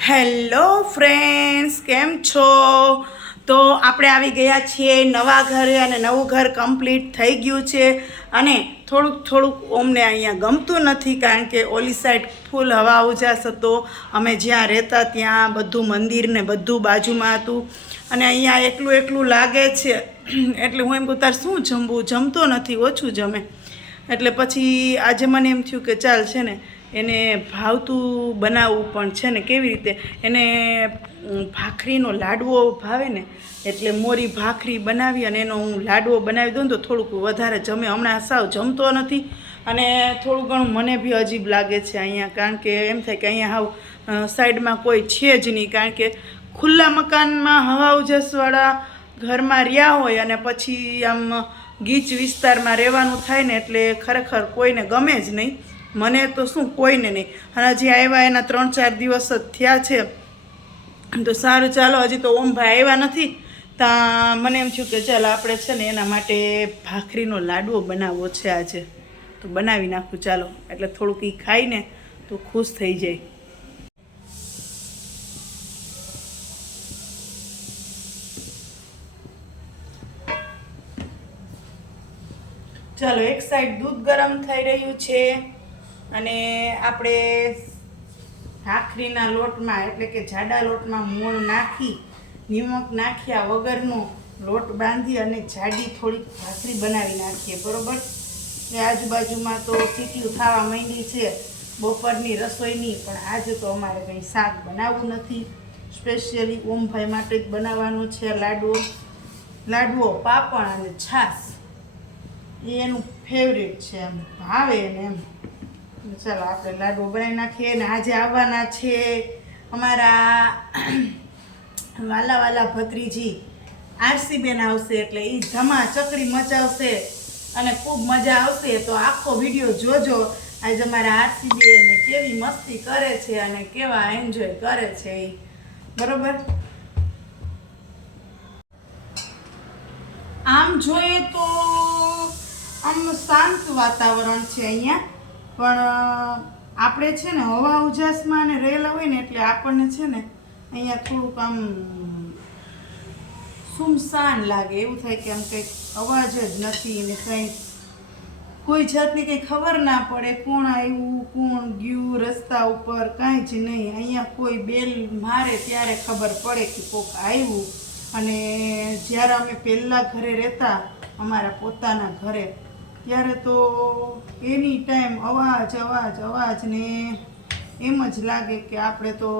Hello friends, કેમ છો? તો આપણે આવી ગયા છીએ નવા ઘરે અને નવું ઘર કમ્પ્લીટ થઈ ગયું છે અને થોડુંક થોડુંક અમને અહીંયા ગમતું નથી કારણ કે ઓલી સાઈડ ફૂલ હવા ઉજાસ હતો. અમે જ્યાં રહેતા ત્યાં બધું મંદિર ને બધું બાજુમાં હતું અને અહીંયા એકલું એકલું લાગે છે. એટલે હું એમ કહું શું જમવું? જમતો નથી, ઓછું જમે. એટલે પછી આજે મને એમ થયું કે ચાલ છે ને એને ભાવતું બનાવવું પણ છે ને કેવી રીતે? એને ભાખરીનો લાડવો ભાવે ને, એટલે મોરી ભાખરી બનાવી અને એનો હું લાડવો બનાવી દઉં તો થોડુંક વધારે જમે. હમણાં સાવ જમતો નથી અને થોડું ઘણું મને બી અજીબ લાગે છે અહીંયા, કારણ કે એમ થાય કે અહીંયા હાવ સાઈડમાં કોઈ છે જ નહીં, કારણ કે ખુલ્લા મકાનમાં હવા ઉજાસવાળા ઘરમાં રહ્યા હોય અને પછી આમ ગીચ વિસ્તારમાં રહેવાનું થાય ને એટલે ખરેખર કોઈને ગમે જ નહીં. મને તો શું, કોઈને નહીં. અને હજી આવ્યા એના ત્રણ ચાર દિવસ જ થયા છે. તો સારું, ચાલો, હજી તો ઓમભાઈ આવ્યા નથી. ત્યાં મને એમ થયું કે ચાલ આપણે છે ને એના માટે ભાખરીનો લાડવો બનાવવો છે આજે. તો બનાવી નાખું, ચાલો. એટલે થોડુંક એ ખાઈને તો ખુશ થઈ જાય. ચાલો, એક સાઈડ દૂધ ગરમ થઈ રહ્યું છે. અને આપણે ભાખરીના લોટમાં, એટલે કે જાડા લોટમાં મૂળ નાખી, નિમક નાખ્યા વગરનો લોટ બાંધી અને જાડી થોડીક ભાખરી બનાવી નાખીએ, બરોબર? એ આજુબાજુમાં તો સીટીયું થવા માંડી છે, બપોરની રસોઈની, પણ આજે તો અમારે કંઈ શાક બનાવવું નથી. સ્પેશિયલી ઓમભાઈ માટે જ બનાવવાનું છે લાડવો લાડવો પાપડ અને છાશ. એનું ફેવરેટ છે, એમ ભાવે એને એમ. ચાલો આપણે લાડુ બનાવી નાખીએ ને આજે આવવાના છે અમારા વાલા વાલા ભત્રીજી. આરસીબેન આવશે એટલે એ ધમા ચકડી મચાવશે અને ખૂબ મજા આવશે. તો આખો વીડિયો જોજો. આજે અમારા આરસી બેન કેવી મસ્તી કરે છે અને કેવા એન્જોય કરે છે એ બરોબર? આમ જોઈએ તો આમ શાંત વાતાવરણ છે અહીંયા. પણ આપણે છે ને હવા ઉજાસમાં અને રહેલા હોય ને એટલે આપણને છે ને અહીંયા થોડુંક આમ સુમસાન લાગે. એવું થાય કે આમ કંઈક અવાજ જ નથી ને કંઈ કોઈ જાતની કંઈ ખબર ના પડે. કોણ આવ્યું, કોણ ગયું, રસ્તા ઉપર કાંઈ જ નહીં. અહીંયા કોઈ બેલ મારે ત્યારે ખબર પડે કે કોક આવ્યું. અને જ્યારે અમે પહેલાં ઘરે રહેતા, અમારા પોતાના ઘરે ત્યારે તો એની ટાઈમ અવાજ અવાજ અવાજ ને એમ જ લાગે કે આપણે તો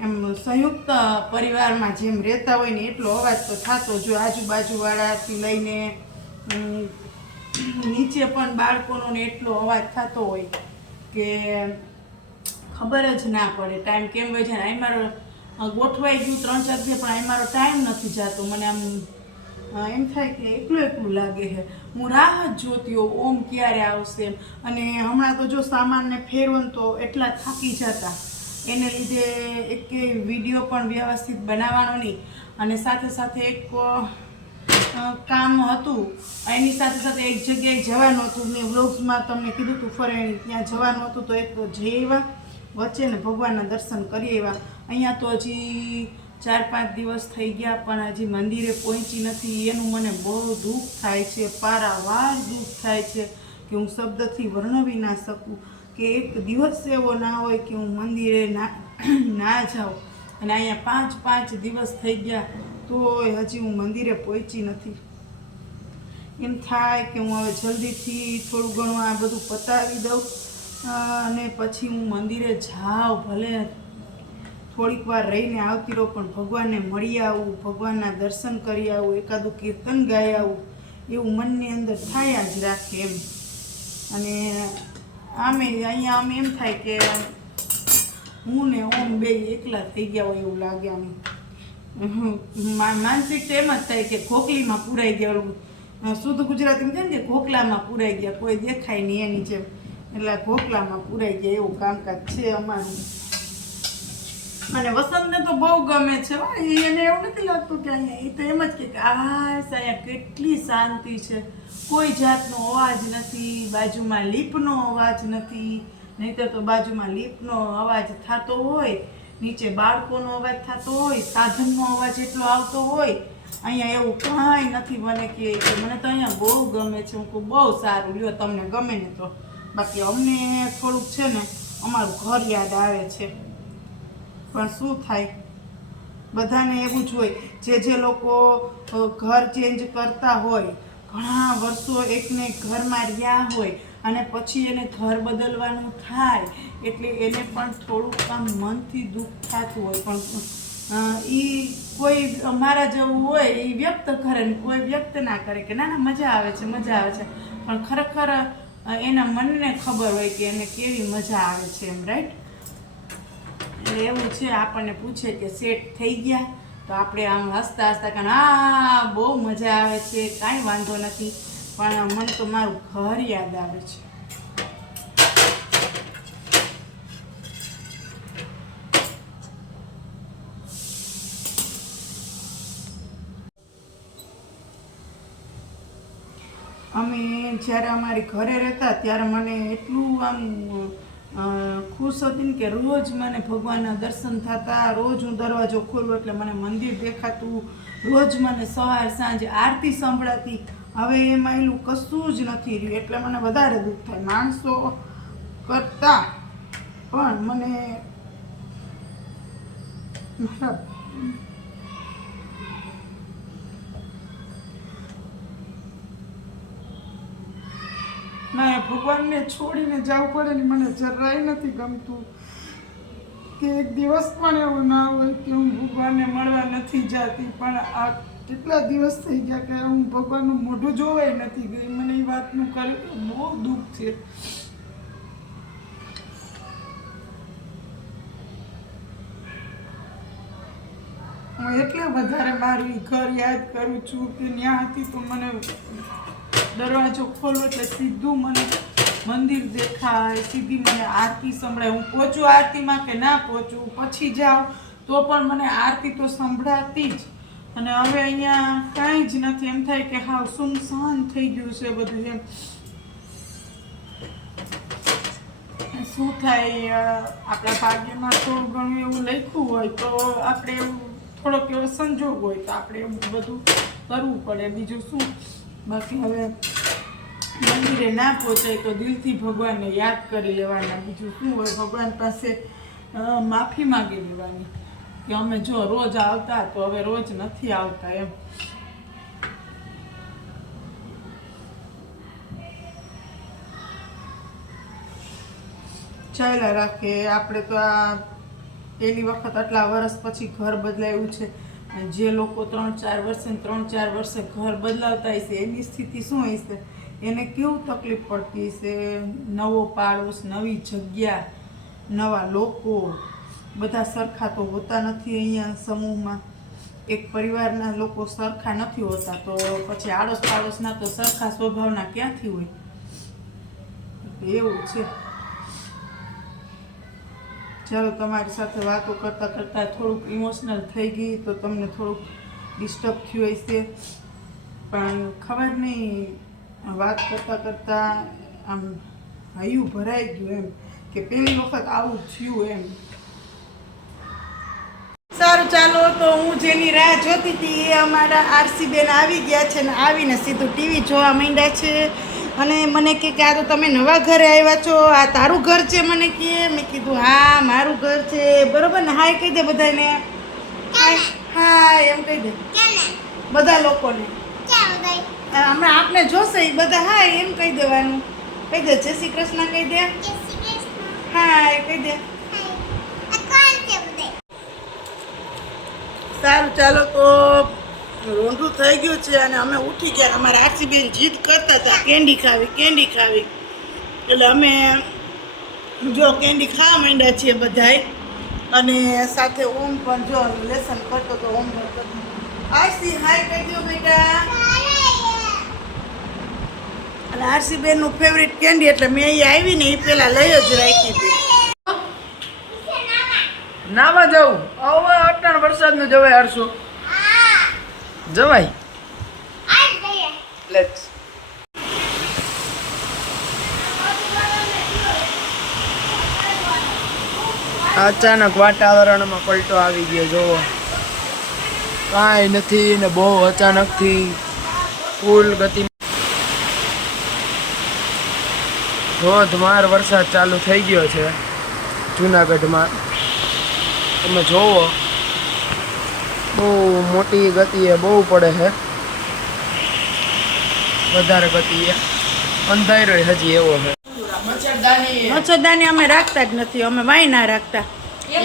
એમ સંયુક્ત પરિવારમાં જેમ રહેતા હોય ને એટલો અવાજ તો થતો જો આજુબાજુવાળાથી લઈને નીચે પણ બાળકોનો ને એટલો અવાજ થતો હોય કે ખબર જ ના પડે. ટાઈમ કેમ હોય છે? અહીં મારો ગોઠવાઈ ગયું ત્રણ, ચાર પણ અહીં મારો ટાઈમ નથી જતો. મને આમ એમ થાય કે એકલું એકલું લાગે છે. હું રાહ જ જોતી હોઉં, ઓમ ક્યારે આવશે. અને હમણાં તો જો સામાનને ફેરવો તો એટલા થાકી જતા. એને લીધે એક વીડિયો પણ વ્યવસ્થિત બનાવવાનો નહીં. અને સાથે સાથે એક કામ હતું. એની સાથે સાથે એક જગ્યાએ જવાનું હતું. મેં વ્લોગ્સમાં તમને કીધું હતું, ફરે ત્યાં જવાનું હતું. તો એક જઈ એવા વચ્ચે ને ભગવાનના દર્શન કરી એવા અહીંયા તો હજી ચાર પાંચ દિવસ થઈ ગયા, પણ હજી મંદિરે પહોંચી નથી. એનું મને બહુ દુઃખ થાય છે, પારાવાર દુઃખ થાય છે કે હું શબ્દથી વર્ણવી ના શકું, કે એક દિવસ એવો ના હોય કે હું મંદિરે ના ના જાઉં. અને અહીંયા પાંચ પાંચ દિવસ થઈ ગયા, તોય હજી હું મંદિરે પહોંચી નથી. એમ થાય કે હું હવે જલ્દીથી થોડું ઘણું આ બધું પતાવી દઉં અને પછી હું મંદિરે જાઉં, ભલે થોડીક વાર રહીને આવતી રહો, પણ ભગવાનને મળી આવું, ભગવાનના દર્શન કરી આવું, એકાદું કીર્તન ગાઈ આવું, એવું મનની અંદર થયા જ રાખે એમ. અને આમે અહીંયા આમ એમ થાય કે હું ને ઓમ બે એકલા થઈ ગયા હોય એવું લાગે આમ. માનસિક તો એમ જ થાય કે ખોખલીમાં પૂરાઈ ગયા શુદ્ધ ગુજરાતીમાં કહે ને કે ખોખલામાં પૂરાઈ ગયા, કોઈ દેખાય નહીં એની જેમ. એટલે ખોખલામાં પૂરાઈ ગયા એવું કામકાજ છે અમારું. અને વસંતને તો બહુ ગમે છે એને એવું નથી લાગતું કે અહીંયા, એ તો એમ જ કે આ અહીંયા કેટલી શાંતિ છે. કોઈ જાતનો અવાજ નથી, બાજુમાં લીપનો અવાજ નથી. નહીંતર તો બાજુમાં લીપનો અવાજ થતો હોય, નીચે બાળકોનો અવાજ થતો હોય, સાધનનો અવાજ એટલો આવતો હોય. અહીંયા એવું કાંઈ નથી મને કે મને તો અહીંયા બહુ ગમે છે. હું બહુ સારું. લ્યો, તમને ગમે ને તો. બાકી અમને થોડુંક છે ને, અમારું ઘર યાદ આવે છે. પણ શું થાય? બધાને એવું જ હોય. જે જે લોકો ઘર ચેન્જ કરતા હોય, ઘણા વર્ષો એકને ઘરમાં રહ્યા હોય અને પછી એને ઘર બદલવાનું થાય, એટલે એને પણ થોડુંક આમ મનથી દુઃખ થતું હોય. પણ એ કોઈ મારા જેવું હોય એ વ્યક્ત કરે ને કોઈ વ્યક્ત ના કરે કે ના ના, મજા આવે છે, મજા આવે છે. પણ ખરેખર એના મનને ખબર હોય કે એને કેવી મજા આવે છે એમ રાઈટ એટલે એવું છે, આપણને પૂછે કે સેટ થઈ ગયા, તો આપણે આમ હસતા હસતા કારણ આ બહુ મજા આવે છે, કાંઈ વાંધો નથી. પણ મને તો મારું ઘર યાદ આવે છે. અમે જ્યારે અમારી ઘરે રહેતા, ત્યારે મને એટલું આમ ખુશ હતી ને કે રોજ મને ભગવાનના દર્શન થતા, રોજ હું દરવાજો ખોલું એટલે મને મંદિર દેખાતું, રોજ મને સવાર સાંજે આરતી સંભળાતી. હવે એમાં એલું કશું જ નથી રહ્યું, એટલે મને વધારે દુઃખ થાય. માણસો કરતા પણ મને મારા મારે ભગવાનને છોડીને જવું પડે ને મને જરાય નથી ગમતું. કે એક દિવસ પણ એવું ના હોય કે હું ભગવાનને મળવા નથી જાતી, પણ આ કેટલા દિવસ થઈ ગયા કે હું ભગવાનનું મોઢું જોવાય નથી ગઈ. મને એ વાતનું કર્યું બહુ દુઃખ છે. હું એટલે વધારે મારું ઘર યાદ કરું છું કે ત્યાં હતી તો મને દરવાજો ખોલો એટલે સીધું મને મંદિર દેખાય, સીધી મને આરતી સંભળાય. હું પહોંચું આરતીમાં કે ના પહોંચું? પછી જાઉં. તો પણ મને આરતી તો સંભળાતી જ. અને હવે અહીંયા કાંઈ જ નથી. એમ થાય કે હા સુમસાન થઈ ગયું છે બધું એમ. શું થાય આપણા ભાગ્યમાં થોડું ઘણું એવું લખ્યું હોય તો આપણે એવું થોડોક એવો સંજોગ હોય તો આપણે એવું બધું કરવું પડે. બીજું શું? બાકી હવે મંદિરે ના પહોંચાય તો દિલથી ભગવાનને યાદ કરી લેવાના. બીજું શું હોય? ભગવાન પાસે માફી માગી લેવાની કે અમે જો રોજ આવતા તો હવે રોજ નથી આવતા એમ. ચાલ્યા રાખે. આપણે તો આ પહેલી વખત આટલા વર્ષ પછી ઘર બદલાયું છે. જે લોકો ત્રણ ચાર વર્ષે ત્રણ ચાર વર્ષે ઘર બદલાવતા હશે, એની સ્થિતિ શું હશે? એને કેવું તકલીફ પડતી હશે? નવો પાડોશ, નવી જગ્યા, નવા લોકો, બધા સરખા તો હોતા નથી અહીંયા સમૂહમાં. એક પરિવારના લોકો સરખા નથી હોતા, તો પછી આડોશ પાડોશના તો સરખા સ્વભાવના ક્યાંથી હોય? એવું છે. ચાલો તમારી સાથે વાતો કરતાં કરતાં થોડુંક ઇમોશનલ થઈ ગઈ તો તમને થોડુંક ડિસ્ટર્બ થયું હશે. પણ ખબર નહીં, વાત કરતાં કરતાં આમ હૈયું ભરાઈ ગયું એમ કે પહેલી વખત આવું થયું એમ. સારું, ચાલો તો હું જેની રાહ જોતી હતી એ અમારા આરસી બેન આવી ગયા છે ને આવીને સીધું ટીવી જોવા માંડ્યા છે. અને મને કે કે આ તો તમે નવા ઘરે આવ્યા છો આ તારું ઘર છે મને કે. મેં કીધું હા મારું ઘર છે. બરોબર ને? હાય કહી દે બધાને. હા એમ કહી દે. બધા લોકોને. હમણાં આપને જોશે એ બધા. હાય એમ કહી દેવાનું. કહી દે જય શ્રી કૃષ્ણ કહી દે. હા એ કહી દે. સારું ચાલો તો રોંઢું થઈ ગયું છે અને અમે ઉઠી ગયા. અમારા આરસીબેન જીદ કરતા હતા, કેન્ડી ખાવી કેન્ડી ખાવી. એટલે અમે જો કેન્ડી ખાવા માંડ્યા છીએ બધાએ અને સાથે ઓમ પણ જો લેસન કરતો તો ઓમ આરસી, હાય દો બેટા. અને આરસી બેનનું ફેવરિટ કેન્ડી એટલે મેં અહીંયા આવીને એ પહેલાં લઈ જ રાખી હતી. નાવા જવું હવે અટાણ વરસાદનું જવાય હરશું. જવાય. લેટ્સ અચાનક વાતાવરણમાં પલટો આવી ગયો જોવો કાંઈ નથી ને બહુ અચાનકથી ફૂલ ગતિ ધોધમાર વરસાદ ચાલુ થઈ ગયો છે જુનાગઢમાં. તમે જોવો બહુ મોટી ગતિએ બહુ પડે છે વધારે ગતિએ. અંધારો હજી એવો છે મચ્છરદાની મચ્છરદાની અમે રાખતા જ નથી અમે વાય ના રાખતા.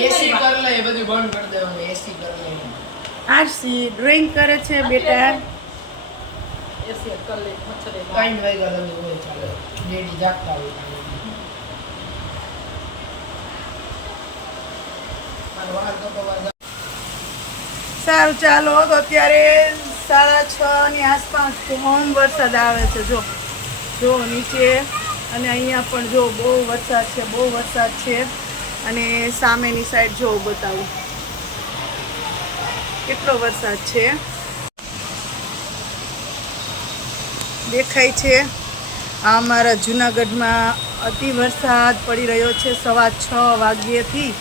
એસી કરી લે બધું બંધ કરી દેવાનું એસી કરી લે આરસી ડ્રોઈંગ કરે છે બેટા. ત્રણ વાગ્યા લગી હોય ચાલે ડેડી જાગતા હોય. મારો વાળ કપાવવા સારું ચાલો તો અત્યારે સાડા છ ની આસપાસ હોમ વરસાદ આવે છે, જો. જો, નીચે. અને અહીંયા પણ જો બહુ વરસાદ છે, બહુ વરસાદ છે. અને સામેની સાઈડ જો બતાવું. કેટલો વરસાદ છે? દેખાય છે. આ અમારા જુનાગઢમાં અતિ વરસાદ પડી રહ્યો છે સવા છ વાગ્યેથી.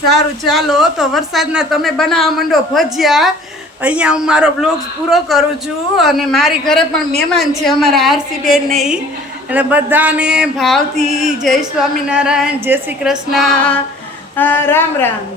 સારું, ચાલો, તો વરસાદના તમે બનાવવા માંડો ભજીયા. અહીંયા હું મારો બ્લોગ પૂરો કરું છું અને મારી ઘરે પણ મહેમાન છે અમારા આરસી બેન એટલે બધાને ભાવથી જય સ્વામિનારાયણ, જય શ્રી કૃષ્ણ. રામ રામ.